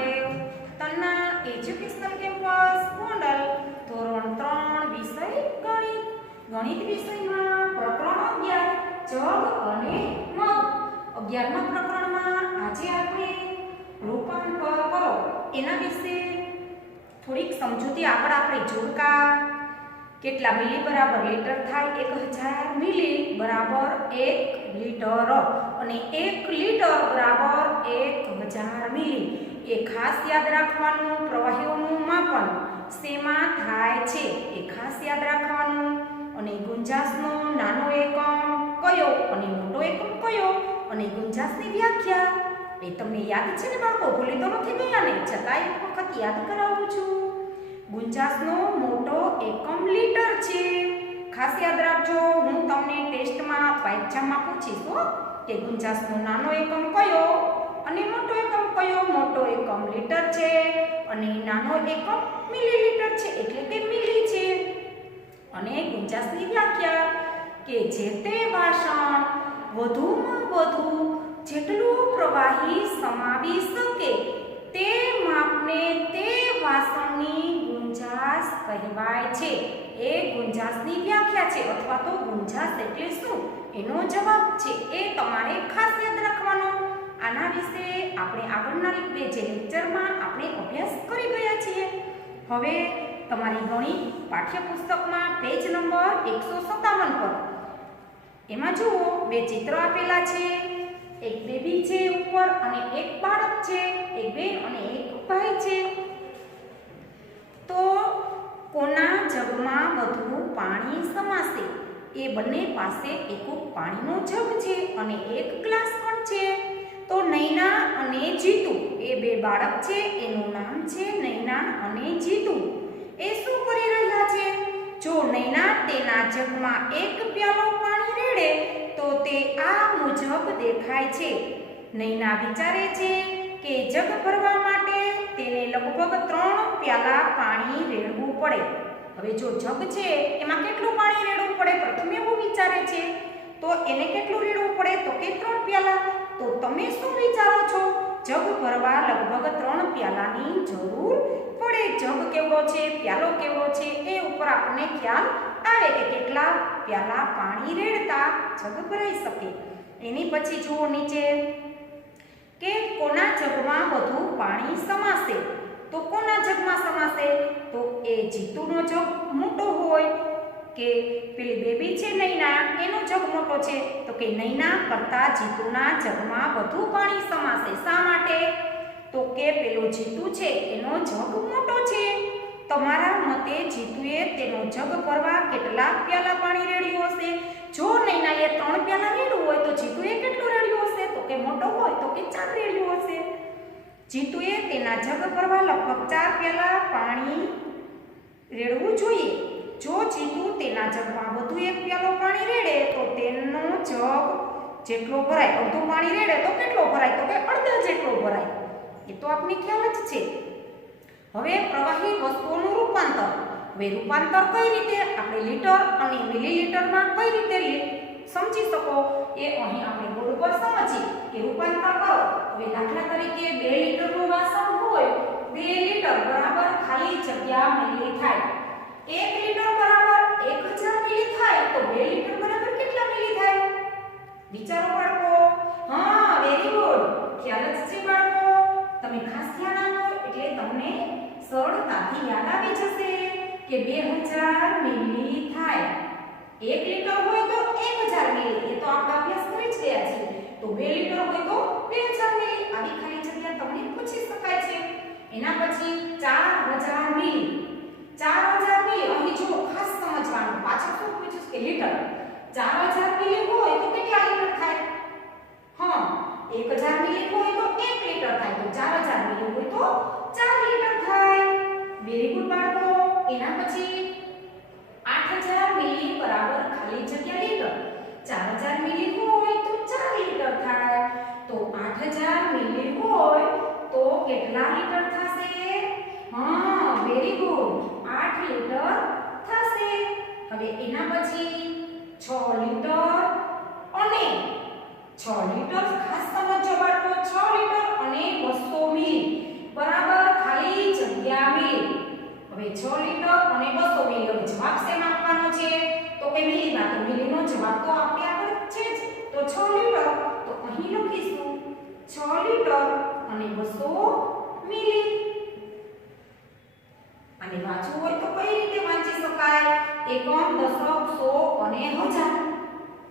Mahadev Tanna educational campus Gondal ધોરણ 3 વિષય ગણિત. ગણિત વિષયમાં પ્રકરણ 11 જગ અને મગ. 11મા પ્રકરણમાં આજે આપણે રૂપાંતર કરો એના વિશે થોડીક સમજૂતી આગળ આપણે જોડકા. કેટલા મિલી બરાબર લીટર થાય? 1000 મિલી બરાબર 1 લીટર અને 1 લીટર બરાબર 1000 મિલી. એ ખાસ યાદ રાખવાનું. પ્રવાહીઓનું માપન શેમાં થાય છે એ ખાસ યાદ રાખવાનું. અને ગુંજાશનો નાનો એકમ કયો અને મોટો એકમ કયો અને ગુંજાશની વ્યાખ્યા એ તમને યાદ છે ને બાળકો? ભૂલી તો નથી ગયા ને? છતાં એક વખત યાદ કરાવું છું. ગુંજાશનો મોટો એકમ લીટર છે. ખાસ યાદ રાખજો. હું તમને ટેસ્ટમાં અથવા એક્ઝામમાં પૂછીશ કે ગુંજાશનો નાનો એકમ કયો અને મોટો એકમ કયો. મોટો એકમ લીટર છે અને નાનો એકમ મિલીલીટર છે એટલે કે મિલી છે. અને ગુંજાશની વ્યાખ્યા કે જે તે વાસણ વધુમાં વધુ જેટલું પ્રવાહી સમાવી શકે તે માપને તે વાસણની ગુંજાશ કહેવાય છે. એ ગુંજાશની વ્યાખ્યા છે અથવા તો ગુંજાશ એટલે શું એનો જવાબ છે. એ તમારે ખાસ યાદ રાખવાનો. આના વિશે આપણે આગળના જે લેક્ચરમાં આપણે અભ્યાસ કરી ગયા છીએ. હવે તમારી ગણિત પાઠ્યપુસ્તકમાં પેજ નંબર 157 પર એમાં જુઓ બે ચિત્ર આપેલા છે. એક બેબી છે ઉપર અને એક બાળક છે. એક બેન અને એક ભાઈ છે. તો કોના જગમાં વધુ પાણી સમાશે? એ બંને પાસે એક પાણીનો જગ છે અને એક ગ્લાસ પણ છે. તો નૈના અને જીતુ એ બે બાળક છે. એનું નામ છે નૈના અને જીતુ. એ શું કરી રહ્યા છે? જો નૈના તેના જગમાં એક પ્યાલો પાણી રેડે તો તે આ મુજબ દેખાય છે. નૈના વિચારે છે કે જગ ભરવા માટે તેને લગભગ 3 પ્યાલા પાણી રેડવું પડે. હવે જો જગ છે એમાં કેટલું પાણી રેડવું પડે પ્રથમ એવું વિચારે છે. તો એને કેટલું રેડવું પડે? તો કે 3 પ્યાલા. તો તમે શું વિચારો છો? જગ ભરવા લગભગ 3 પ્યાલાની જરૂર પડે. જગ કેવો છે, પ્યાલો કેવો છે એ ઉપર આપણને ખ્યાલ આવે કે કેટલા પ્યાલા પાણી રેડતા જગ ભરાઈ શકે. એની પછી જુઓ નીચે કે કોના જગમાં વધુ પાણી સમાશે? તો કોના જગમાં સમાશે? તો એ જીતુનો જગ મોટો હોય કે પેલી બેબી છે નૈના એનો જગ મોટો છે? તો કે નૈના કરતા જીતુના જગમાં વધુ પાણી સમાશે. શા માટે? તો કે પેલો જીતુ છે એનો જગ મોટો છે. તમારા મતે જીતુએ તેનો જગ ભરવા કેટલા પ્યાલા પાણી રેડ્યું હશે? જો નૈનાએ 3 પ્યાલા રેડ્યું હોય તો જીતુએ કેટલું રેડ્યું હશે? તો કે મોટો હોય તો કે 4 રેડ્યું હશે. જીતુએ તેના જગ ભરવા લગભગ 4 પ્યાલા પાણી રેડવું જોઈએ. જો જીતુ તેના જગમાં વધુ 1 પ્યાલો પાણી રેડે તો તેનો જગ જેટલો ભરાય. અડધું પાણી રેડે તો કેટલો ભરાય? તો કે અડધા જેટલો ભરાય. એ તો આપને ખ્યાલ જ છે. હવે પ્રવાહી વસ્તુઓનું રૂપાંતર. હવે રૂપાંતર કઈ રીતે આપણે લીટર અને મિલીલીટરમાં કઈ રીતે સમજી શકો એ અહીં આપણે બોર્ડ પર સમજીએ કે રૂપાંતર કરો. હવે દાખલા તરીકે 2 લીટરનું વાસણ હોય 2 લીટર બરાબર ખાલી જગ્યા મિલી થાય. 1 લીટર બરાબર 1000 મિલી થાય તો 2 લીટર બરાબર કેટલા મિલી થાય? વિચારો બાળકો. હા, વેરી ગુડ. ખ્યાલ જ છે બાળકો. તમે ખાસ ધ્યાન આપો એટલે તમને સરળતાથી યાદ આવી જશે કે 2000 મિલી થાય. 1 લીટર હોય તો 1000 મિલી. એ તો આપણે અભ્યાસ કરી જ ગયા છીએ. તો 2 લીટર હોય તો 2000 મિલી. આવી ખાલી જગ્યા તમને પૂછી શકાય છે. એના પછી 4000 મિલી. 4000 મિલી અહીં જો ખાસ સમજવાનું. પાછળ શું પૂછ્યું કે લીટર. 4000 મિલી હોય તો કેટલા લીટર થાય? હા, 1000 મિલી હોય તો 1 લીટર થાય. તો 4000 મિલી હોય તો 4 લીટર થાય. વેરી ગુડ બાળકો. એના પછી 8000 મિલી બરાબર ખાલી જગ્યા લીટર. 4000 મિલી હોય તો 4 લીટર થાય. તો 8000 મિલી હોય તો કેટલા લીટર થશે? હા, વેરી ગુડ. 8 લીટર થશે. હવે એના પછી 6 લીટર અને 6 લીટર ખાસ સમજો બાળકો. 6 લીટર અને 200 મિલી બરાબર અને 1000.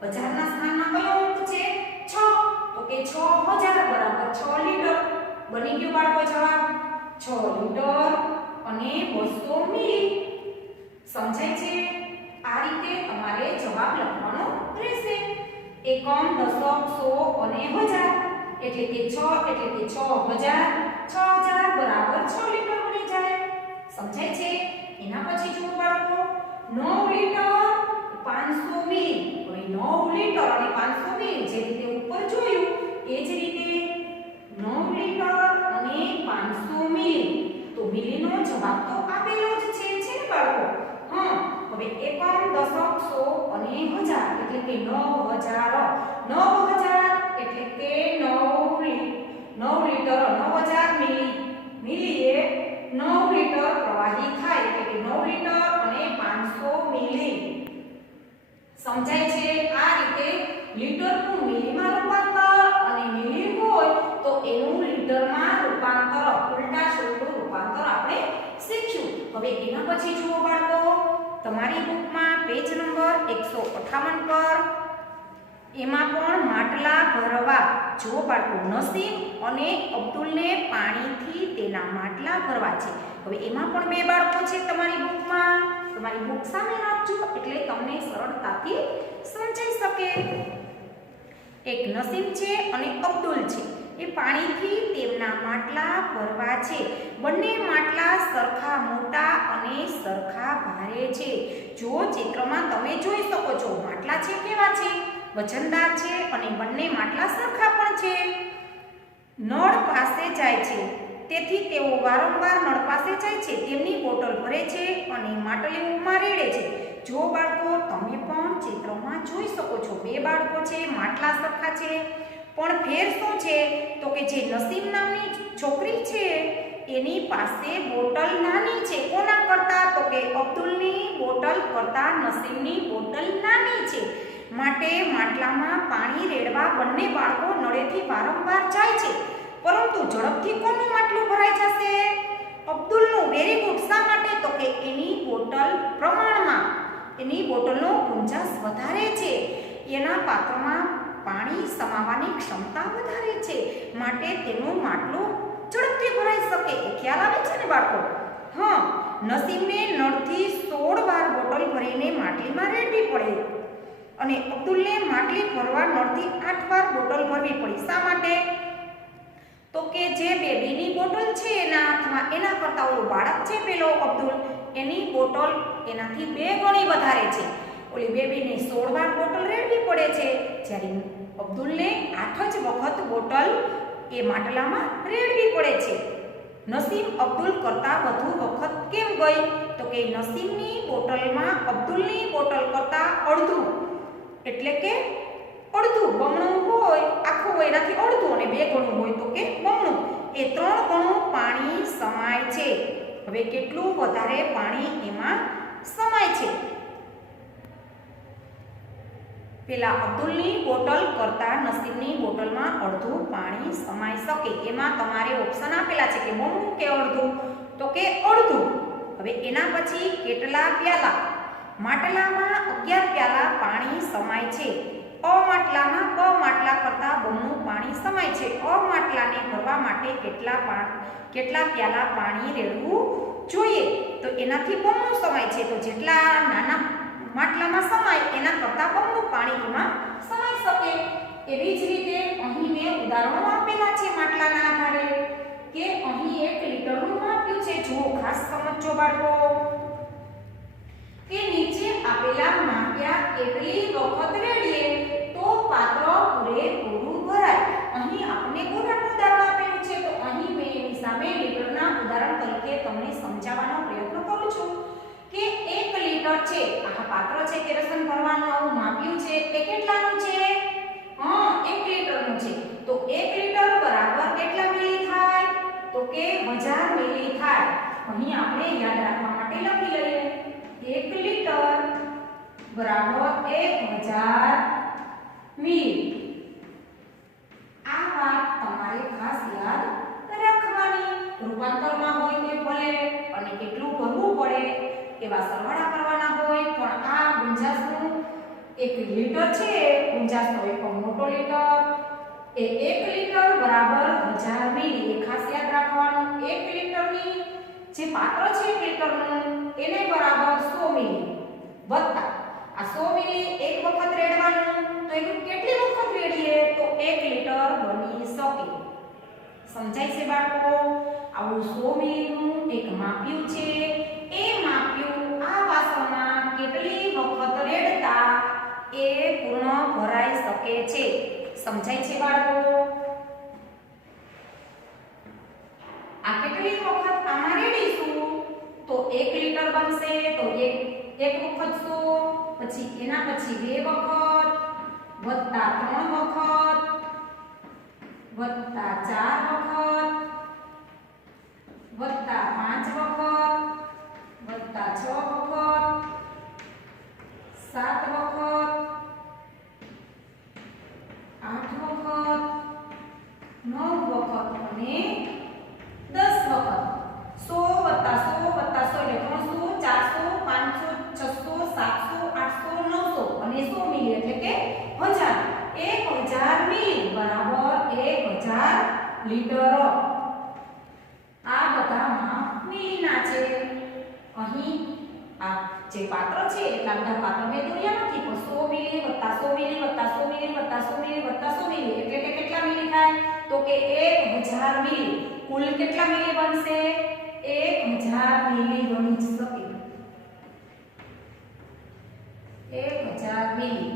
1000 ના સ્થાનમાં કયો અંક છે 6, તો કે 6000 બરાબર 6 લીટર. બની ગયો બાળકો જવાબ 6 લીટર અને 200 મિલી. સમજાય છે? આ રીતે તમારે જવાબ લખવાનો રહેશે. એકમ, દશક, સો અને હજાર એટલે કે 6 એટલે કે 6000. 6000 બરાબર 6 લીટર બની જાય. સમજાય છે? એના પછી જુઓ બાળકો 9 લીટર 500 મિલી. હવે 9 લીટર અને 500 મિલી જે રીતે ઉપર જોયું એ જ રીતે 9 લીટર અને 500 મિલી. તો મિલીનો જવાબ તો આપેલો જ છે ને બાળકો? હા. હવે એકમ, દશક, સો અને હજાર એટલે કે 9000. 9000 એટલે કે 9 લીટર 9000 મિલી. મિલી એ 9 લીટર પ્રવાહી થાય એટલે કે 9 લીટર અને 500 મિલી. સમજાય છે? આ રીતે લીટરનું મિલીમાં રૂપાંતર અને મિલી હોય તો એનું લીટરમાં રૂપાંતર, ઉલટા સુલટું રૂપાંતર આપણે શીખ્યું. હવે એના પછી જુઓ બાળકો તમારી બુકમાં પેજ નંબર 158 પર એમાં પણ માટલા ભરવા. જો બાળકો નસીમ અને અબ્દુલને પાણીથી તેના માટલા ભરવા છે. હવે એમાં પણ બે બાળકો છે તમારી બુકમાં. તમારી બુક સામે રાખજો એટલે તમને સરળતાથી સમજાઈ શકે. એક નસીમ છે અને અબ્દુલ છે. એ પાણીથી તેમના માટલા ભરવા છે. બંને માટલા સરખા મોટા અને સરખા ભારે છે. જો ચિત્રમાં તમે જોઈ શકો છો માટલા છે કેવા છે? વજનદાર છે અને બંને માટલા સરખા પણ છે. નળ પાસે જાય છે તેથી તેઓ વારંવાર નળ પાસે જાય છે. તેમની બોટલ ભરે છે અને માટલીઓમાં રેડે છે. જો બાળકો તમે પણ ચિત્રમાં જોઈ શકો છો બે બાળકો છે, માટલા સરખા છે, પણ ફેર શું છે તો કે જે નસીમ નામની છોકરી છે એની પાસે બોટલ નાની છે. કોના કરતા? તો કે અબ્દુલની બોટલ કરતા નસીમની બોટલ નાની છે. માટે માટલામાં પાણી રેડવા બંને બાળકો નળેથી વારંવાર જાય છે. પરંતુ ઝડપથી કોનું માટલું ભરાઈ જશે? અબ્દુલનું. Very good. શા માટે? તો કે એની બોટલ પ્રમાણમાં, એની બોટલનો ગુંજાશ વધારે છે. એના પાત્રમાં પાણી સમાવવાની ક્ષમતા વધારે છે. માટે તેનું માટલું ઝડપથી ભરાઈ શકે. એ ખ્યાલ આવે છે ને બાળકો? હા. નસીમને નળથી 16 વાર બોટલ ભરીને માટલીમાં રેડવી પડે અને અબ્દુલને માટલી ભરવા નળથી 8 વાર બોટલ ભરવી પડી. શા માટે? તો કે જે બેબીની બોટલ છે એના હાથમાં એના કરતા ઓલો બાળક છે પેલો અબ્દુલ એની બોટલ એનાથી 2 ગણી વધારે છે. ઓલી બેબીને 16 વાર બોટલ રેડવી પડે છે જ્યારે અબ્દુલને 8 જ વખત બોટલ એ માટલામાં રેડવી પડે છે. નસીમ અબ્દુલ કરતા વધુ વખત કેમ ગઈ? તો કે નસીમની બોટલમાં અબ્દુલની બોટલ કરતા અડધું એટલે કે અડધું બમણું હોય, આખું હોય એનાથી અડધું અને 2 ગણું હોય તો કે બમણું. એ 3 ગણું પાણી સમાય છે. હવે કેટલું વધારે પાણી એમાં સમાય છે? પેલા અબ્દુલની બોટલ કરતા નસીબની બોટલમાં અડધું પાણી સમાઈ શકે. એમાં તમારે ઓપ્શન આપેલા છે કે બમણું કે અડધું? તો કે અડધું. હવે એના પછી કેટલા પ્યાલા? માટલામાં 11 પ્યાલા પાણી સમાય છે. અ માટલામાં ક માટલા કરતા બમણું પાણી સમાય છે. અ માટલાને ભરવા માટે કેટલા પ્યાલા પાણી રેડવું જોઈએ? તો એનાથી બમણું સમાય છે. તો જેટલા નાના માટલામાં સમાય એના કરતા બમણું પાણી એમાં સમાઈ શકે. એવી જ રીતે અહીં મેં ઉદાહરણો આપેલા છે માટલાના આધારે કે અહીં 1 લીટરનું માપ્યું છે. જુઓ ખાસ સમજો બાળકો કે નીચે આપેલા માપ્યા કેટલી વખત રેડીએ તો પાત્ર પૂરેપૂરું ભરાય. અહીં આપણે ગોળાનું ઉદાહરણ આપેલું છે તો અહીં મેં એની સામે લીટરના ઉદાહરણ તરીકે તમને સમજાવવાનો પ્રયત્ન કરું છું કે 1 લીટર છે. આ પાત્ર છે કેરોસીન ભરવાનું આવું માપ્યું છે તે કેટલાનું છે? 1 લીટરનું છે. તો 1 લીટર બરાબર કેટલા મિલી થાય? તો કે 1000 મિલી થાય. અહીં આપણે યાદ રાખવા માટે લખી લઈએ 1 લીટર બરાબર 1000 મિલી. આ વાત તમારે ખાસ યાદ રાખવાની. રૂપાંતરમાં હોય તો ભલે અને કેટલું ભરવું પડે એવા સરવાળા કરવાના હોય પણ આ ગુંજાશનું 1 લીટર છે 50 એકમ મોટો લીટર એ 1 લીટર બરાબર 1000 મિલી. એ ખાસ યાદ રાખવાનું. 1 લીટરની જે પાત્ર છે 1 લીટરનું એને બરાબર 100 મિલી વત્તા આ 100 મિલી એક વખત રેડવાનું તો એ કેટલી વખત રેડીએ તો 1 લીટર બની શકે. સમજાય છે બાળકો? આવું 100 મિલીનું એક માપ્યું છે. એ માપ્યું આ વાસણમાં કેટલી વખત રેડતા એ પૂર્ણ ભરાઈ શકે છે. સમજાય છે બાળકો? આ કેટલી વખત આમાં રેડીશું તો 1 લીટર બનશે તો એક વખત 100 પછી એના પછી 2 વખત વત્તા 3 વખત વત્તા 4 વખત વત્તા 5 વખત વત્તા 6 વખત 7 વખત 8 વખત 9 વખત અને 10 વખત. 100 વત્તા 100 વત્તા 100 એટલે 300 400 500 600 700 800 900 અને 100 મિલી એટલે કે 1000. 1000 મિલી બરાબર 1000 લીટર. આ બધામાં મિલીના છે. અહીં આ જે પાત્ર છે એટલા બધા પાત્ર મેં દોર્યા નથી પણ 100 મિલી વત્તા 100 મિલી વત્તા 100 મિલી વત્તા 100 મિલી વત્તા 100 મિલી એટલે કે કેટલા મિલી થાય તો કે 1000 મિલી. કુલ કેટલા મિલી બનશે? 1000 મિલી બની શકે. 1000 મિલી.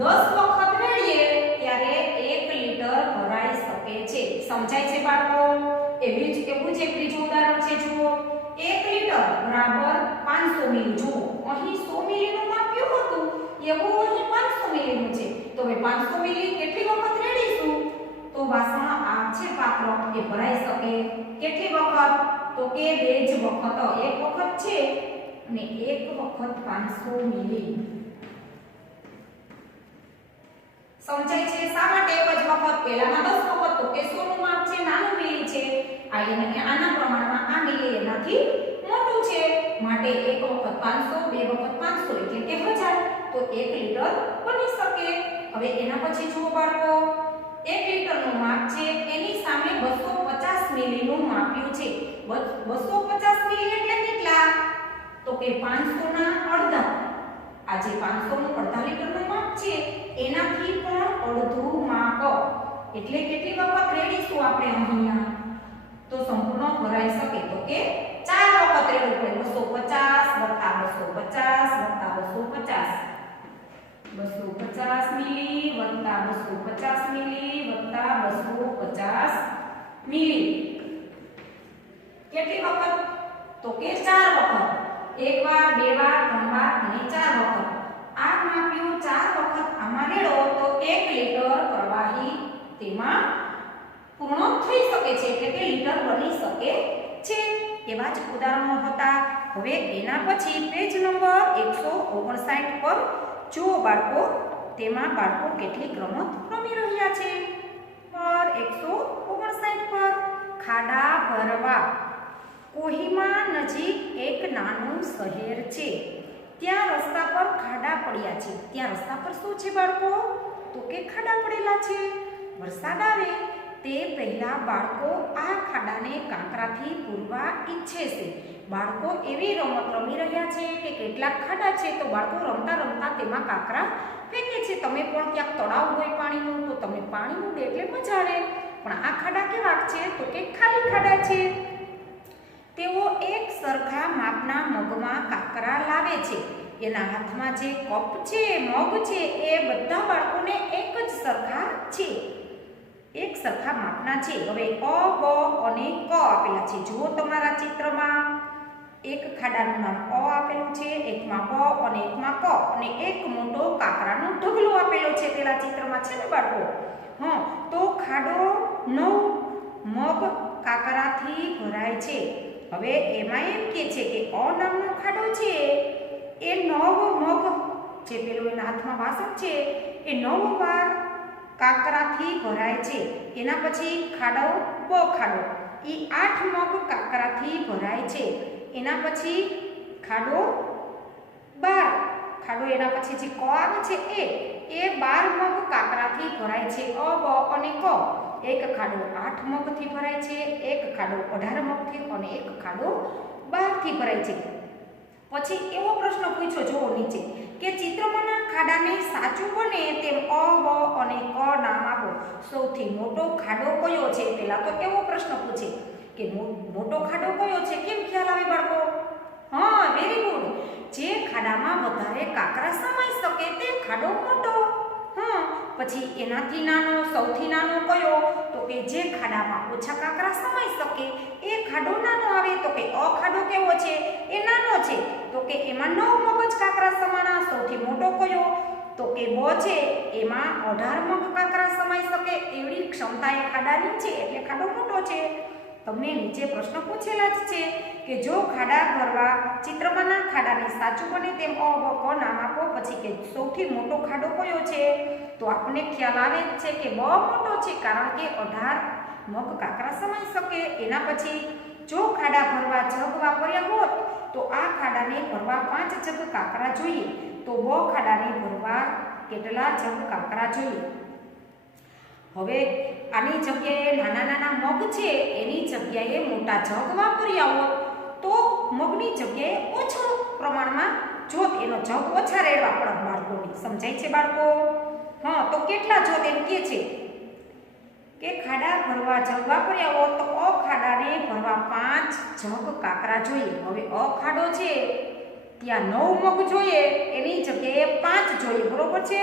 10 વખત રેડીએ ત્યારે 1 લીટર ભરાઈ શકે છે. સમજાય છે બાળકો? એવું જ એક બીજું ઉદાહરણ છે. જુઓ 1 લીટર બરાબર 500 મિલી. જુઓ અહીં 100 મિલીનું માપ્યું હતું એવું અહીં 500 મિલીનું છે. તો હવે 500 મિલી કેટલી વખત રેડીશું તો વાસણ આ છે પાત્ર એ ભરાઈ શકે. કેટલી વખત તો કે 2 જ વખત. એક વખત છે અને એક વખત 500 મિલી. સમજાય છે? શા માટે એક જ વખત? પહેલામાં 10 વખત તો કે 100 નું માપ છે નાનું મિલી છે. આના પ્રમાણમાં આ મિલી એનાથી મોટું છે માટે એક વખત 500 બે વખત 500 એટલે કે 1000 તો 1 લીટર બની શકે. હવે એના પછી જુઓ બાળકો 1 લીટરનું માપ છે એની સામે 250 મિલીનું માપ્યું છે. 250 મિલી એટલે કેટલા તો કે 500 ના અડધા. આ જે 500 નું અડધા લીટરનું માપ છે એનાથી પણ અડધું માપ એટલે કેટલી વખત રેડીશું આપણે અહીંયા તો સંપૂર્ણ ભરાઈ શકે તો કે 4 વખત રેડવું પડે. 250 વત્તા 250 250 મિલી વત્તા 250 મિલી વત્તા 250 મિલી. કેટલી વખત તો કે 4 વખત. એક વાર બે વાર ત્રણ વાર અને 4 વખત. આ માપ્યું 4 વખત આમાં રેડો તો 1 લીટર પ્રવાહી તેમાં પૂર્ણ થઈ શકે છે એટલે કે લીટર બની શકે છે. એવા જ ઉદાહરણો હતા. હવે એના પછી પેજ નંબર 159 પર જુઓ બાળકો તેમાં બાળકો કેટલીક રમત રમી રહ્યા છે. પર 159 પર ખાડા ભરવા. કોહિમા નજીક એક નાનું શહેર છે. ત્યાં રસ્તા પર ખાડા પડ્યા છે. ત્યાં રસ્તા પર શું છે બાળકો તો કે ખાડા પડેલા છે. વરસાદ આવે તે પહેલા બાળકો આ ખાડાને કાંકરાથી પૂરવા ઈચ્છે છે. બાળકો એવી રમત રમી રહ્યા છે કે કેટલાક ખાડા છે તો બાળકો રમતા રમતા તેમાં કાંકરા ફેંકે છે. તમે પણ ક્યાંક તળાવ હોય પાણીનું તો તમને પાણી ઉડે એટલે મજા આવે. પણ આ ખાડા કેવા છે તો કે ખાલી ખાડા છે. તેઓ એક સરખા માપના મગમાં કાંકરા લાવે છે. એના હાથમાં જે કપ છે મગ છે એ બધા બાળકોને એક જ સરખા છે. એક સરખા માપના છે. હવે અ બ અને ક આપેલા છે. જુઓ તમારા ચિત્રમાં એક ખાડાનું નામ અ આપેલું છે, એકમાં બ અને એકમાં ક અને એક મોટો કાંકરાનો ઢગલો આપેલો છે પેલા ચિત્રમાં છે ને બાળકો. તો ખાડો 9 મગ કાંકરાથી ભરાય છે. હવે એમાં એમ કે છે કે અ નામનો ખાડો છે એ 9 મગ જે પેલું એના હાથમાં વાસણ છે એ 9 વાર કાંકરાથી ભરાય છે. એના પછી ખાડો બ ખાડો એ 8 મગ કાંકરાથી ભરાય છે. એના પછી ખાડો 12 ખાડો એના પછી જે ક આવે છે એ 12 મગ કાકરાથી ભરાય છે. અ, બ અને ક. એક ખાડો 8 મગથી ભરાય છે, એક ખાડો 18 મગથી અને એક ખાડો 12 થી ભરાય છે. પછી એવો પ્રશ્ન પૂછ્યો જુઓ નીચે કે ચિત્રમાંના ખાડાને સાચું બને તેમ અ, બ અને ક નામ આપો. સૌથી મોટો ખાડો કયો છે? પહેલા તો એવો પ્રશ્ન પૂછે કે મોટો ખાડો કયો છે? કેમ ખ્યાલ આવે બાળકો? હા, વેરી ગુડ. જે ખાડામાં વધારે કાકરા સમાઈ શકે તે ખાડો મોટો. હા, પછી એનાથી નાનો, સૌથી નાનો કયો? તો કે જે ખાડામાં ઓછા કાકરા સમાઈ શકે એ ખાડો નાનો આવે. તો કે અ ખાડો કેવો છે? એ નાનો છે. તો કે એમાં 9 મગ જ કાકરા સમાણા. સૌથી મોટો કયો? તો કે બ છે, એમાં 18 મગ કાકરા સમાઈ શકે એવી ક્ષમતા એ ખાડાની છે એટલે ખાડો મોટો છે. તમને નીચે પ્રશ્ન પૂછેલા જ છે કે જો ખાડા ભરવા ચિત્રમાંના ખાડાને સાચું બને તેમ અ, બ, ક નામ આપો. પછી કે સૌથી મોટો ખાડો કયો છે? તો આપણને ખ્યાલ આવે જ છે કે બ મોટો છે કારણ કે 18 મગ કાકરા સમાઈ શકે. એના પછી જો ખાડા ભરવા જગ વાપર્યા હોત તો આ ખાડાને ભરવા 5 જગ કાકરા જોઈએ. તો બ ખાડાને ભરવા કેટલા જગ કાકરા જોઈએ? હવે આની જગ્યાએ નાના નાના મગ છે એની જગ્યાએ મોટા જગ વાપર્યા હોત તો મગની જગ્યાએ ઓછો પ્રમાણમાં જોત એનો જગ ઓછા રેડવા પડત બાળકોને. સમજાય છે બાળકો? હા, તો કેટલા જોત એમ કે છે કે ખાડા ભરવા જગ વાપર્યા હોત તો અ ખાડાને ભરવા 5 જગ કાકરા જોઈએ. હવે અ ખાડો છે ત્યાં 9 મગ જોઈએ એની જગ્યાએ 5 જોઈએ. બરોબર છે?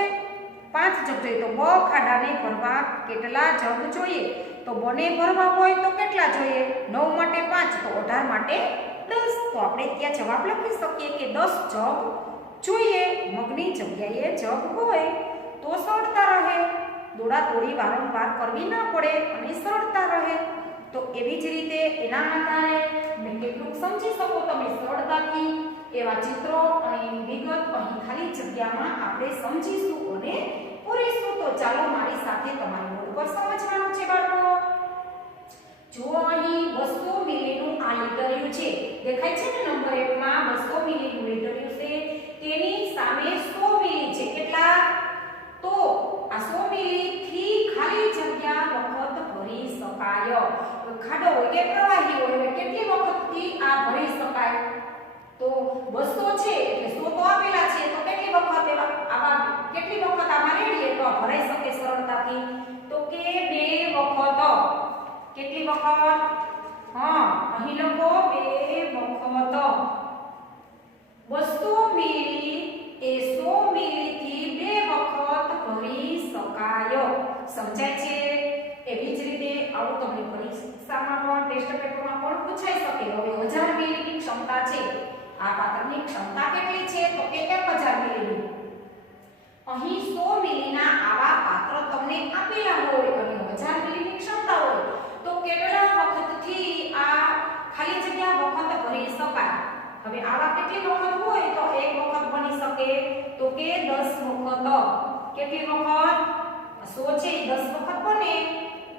5 જગ જોઈએ. તો બ ખાડાને ભરવા કેટલા જગ જોઈએ? તો બને ભરવા હોય તો કેટલા જોઈએ? 9 માટે 5 તો 18 માટે 10. તો આપણે ત્યાં જવાબ લખી શકીએ કે 10 જગ જોઈએ. મગની જગ્યાએ જગ હોય તો સરળતા રહે, દોડાદોડી વારંવાર કરવી ના પડે અને સરળતા રહે. તો એવી જ રીતે એના આધારે તમે કેટલુંક સમજી શકો તમે સરળતાથી એવા ચિત્રો અને એની વિગત અહીં ખાલી જગ્યામાં આપણે સમજીશું અને પૂરીશું. તો ચાલો મારી સાથે તમારી બોર્ડ પર સમજવાનું છે બાળકો. જો અહીં 200 મિલીનું આ લીટરિયું છે, દેખાય છે ને નંબર 1 માં 200 મિલીનું લીટરિયું છે, તેની સામે 100 મિલી છે. કેટલા? તો આ 100 મિલી થી ખાલી જગ્યા વખત ભરી શકાય. ખાડો હોય કે પ્રવાહી હોય કેટલી વખતથી આ ભરી શકાય? તો 200 છે એટલે 100 તો આપેલા છે તો કેટલી વખત આવા કેટલી વખત આમાં રેડીએ તો ભરાઈ શકે સરળતાથી? તો કે 2 વખત. કેટલી વખત? હા, અહીં લખો 2 વખત. 200 મિલી એ 100 મિલી થી 2 વખત ભરી શકાય. સમજાય છે? એવી જ રીતે આવું તમને પરીક્ષામાં પણ ટેસ્ટ પેપરમાં પણ પૂછાઈ શકે. હવે 1000 મિલીની ક્ષમતા છે. આ પાત્રની ક્ષમતા કેટલી છે? તો કે 1000 મિલીની. અહીં 100 મિલીના આવા પાત્ર તમને આપેલા હોય અને 1000 મિલીની ક્ષમતા હોય તો કેટલા વખતથી આ ખાલી જગ્યા વખત ભરી શકાય? હવે આવા કેટલી વખત હોય તો એક વખત બની શકે તો કે 10 વખત. કેટલી વખત? 100 છે 10 વખત બને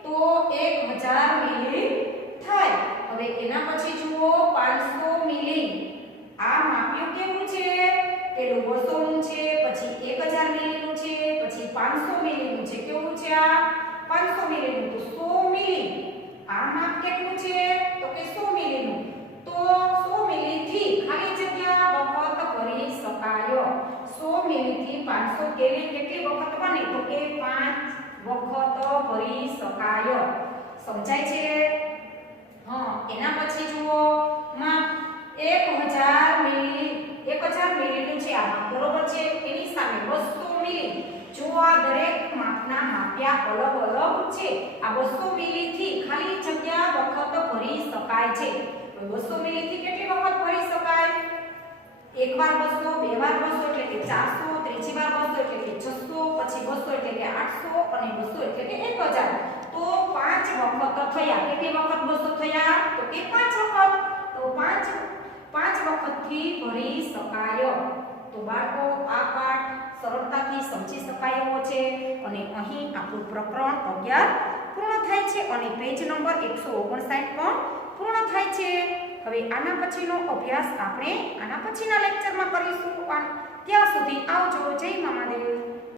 તો 1000 મિલી થાય. હવે એના પછી જુઓ 500 મિલી. આ માપ્યું કેવું છે? પેલું 200 નું છે, પછી 1000 મિલીનું છે, પછી 500 મિલીનું છે. કેવું છે આ? 500 મિલીનું. તો 100 મિલી. આ માપ કેટલું છે? તો કે 100 મિલીનું. તો 100 મિલીથી ખાલી જગ્યા વખત ભરી શકાય. 100 મિલીથી 500 કેટલી વખત બને? તો કે 5 વખત ભરી શકાય. સમજાય છે? હા, એના પછી જુઓ માપ 1000 મિલીનું છે આ. બરોબર છે? એની સામે 200 મિલી. જો આ દરેક માપના માપ્યા અલગ અલગ છે. આ 200 મિલીથી ખાલી જગ્યા વખત ભરી શકાય છે. 200 મિલીથી કેટલી વખત ભરી શકાય? એકવાર 200, બે વાર 200 એટલે કે 400, ત્રીજી વાર 200 એટલે કે 600, પછી 200 એટલે કે 800 અને 200 એટલે કે 1000. તો 5 વખત થયા. કેટલી વખત 200 થયા? તો કે 5 વખત. તો 5 વખતથી ભરી શકાય. તો બાળકો આ પાઠ સરળતાથી સમજી શકાય એવો છે અને અહીં આપણું પ્રકરણ 11 પૂર્ણ થાય છે અને પેજ નંબર 159 પણ પૂર્ણ થાય છે. હવે આના પછીનો અભ્યાસ આપણે આના પછીના લેક્ચરમાં કરીશું. ત્યાં સુધી આવજો. જય મહાદેવ.